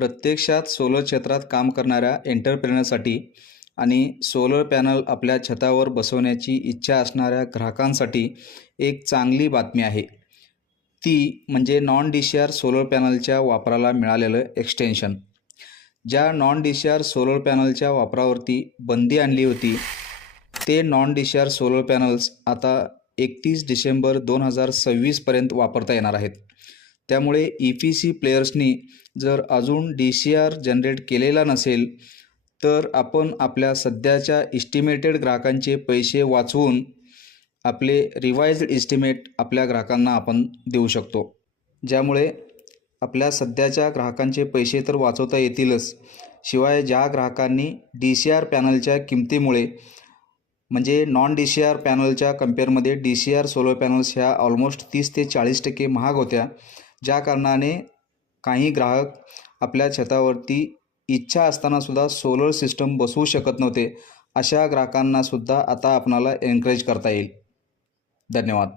प्रत्यक्षात सोलर क्षेत्रात काम करणाऱ्या एंटरप्रेनरसाठी आणि सोलर पॅनल आपल्या छतावर बसवण्याची इच्छा असणाऱ्या ग्राहकांसाठी एक चांगली बातमी आहे. ती म्हणजे नॉन DCR सोलर पॅनलच्या वापराला मिळालेलं एक्सटेन्शन. ज्या नॉन DCR सोलर पॅनलच्या वापरावरती बंदी आणली होती, ते नॉन DCR सोलर पॅनल्स आता 31 डिसेंबर 2026पर्यंत वापरता येणार आहेत. त्यामुळे EPC प्लेयर्सनी जर अजून DCR जनरेट केलेला नसेल तर आपण आपल्या सध्याच्या इस्टिमेटेड ग्राहकांचे पैसे वाचवून आपले रिवाइज्ड इस्टिमेट आपल्या ग्राहकांना आपण देऊ शकतो. ज्यामुळे आपल्या सध्याच्या ग्राहकांचे पैसे तर वाचवता येतीलच, शिवाय ज्या ग्राहकांनी DCR पॅनलच्या किमतीमुळे म्हणजे नॉन DCR पॅनलच्या कंपेअरमध्ये DCR सोलर पॅनल्स ह्या ऑलमोस्ट 30 ते 40% महाग होत्या, ज्या कारणाने काही ग्राहक आपल्या छतावरती इच्छा असतानासुद्धा सोलर सिस्टम बसवू शकत नव्हते, अशा ग्राहकांनासुद्धा आता आपणाला एनकरेज करता येईल. धन्यवाद.